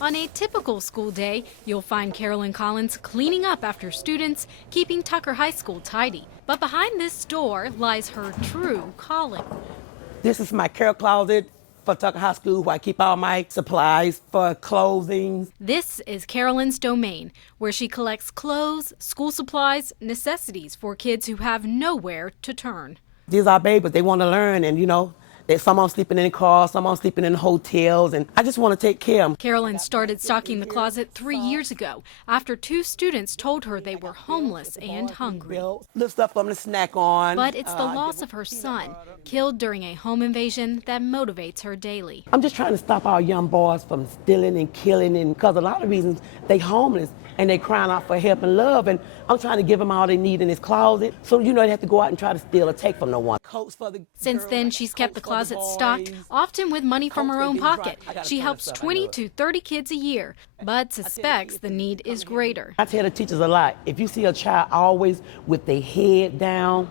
On a typical school day, you'll find Carolyn Collins cleaning up after students, keeping Tucker High School tidy. But behind this door lies her true calling. This is my care closet for Tucker High School, where I keep all my supplies for clothing. This is Carolyn's domain, where she collects clothes, school supplies, necessities for kids who have nowhere to turn. These are babies. They want to learn, and some are sleeping in cars, some are sleeping in hotels, and I just want to take care of them. Carolyn started stocking the closet 3 years ago after 2 students told her they were homeless and hungry. Little stuff for them to snack on. But it's the loss of her son, killed during a home invasion, that motivates her daily. I'm just trying to stop our young boys from stealing and killing, and because a lot of reasons they homeless and they crying out for help and love, and I'm trying to give them all they need in this closet, so they have to go out and try to steal or take from no one. Since then, she's kept the closet stocked, often with money from her own pocket. She helps 20 to 30 kids a year, but suspects the need is greater. I tell the teachers a lot, if you see a child always with their head down,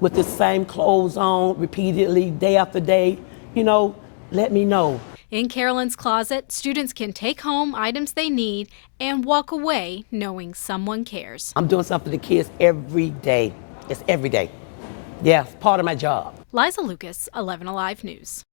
with the same clothes on repeatedly, day after day, let me know. In Carolyn's closet, students can take home items they need and walk away knowing someone cares. I'm doing something for the kids every day. It's every day. Yeah, it's part of my job. Liza Lucas, 11 Alive News.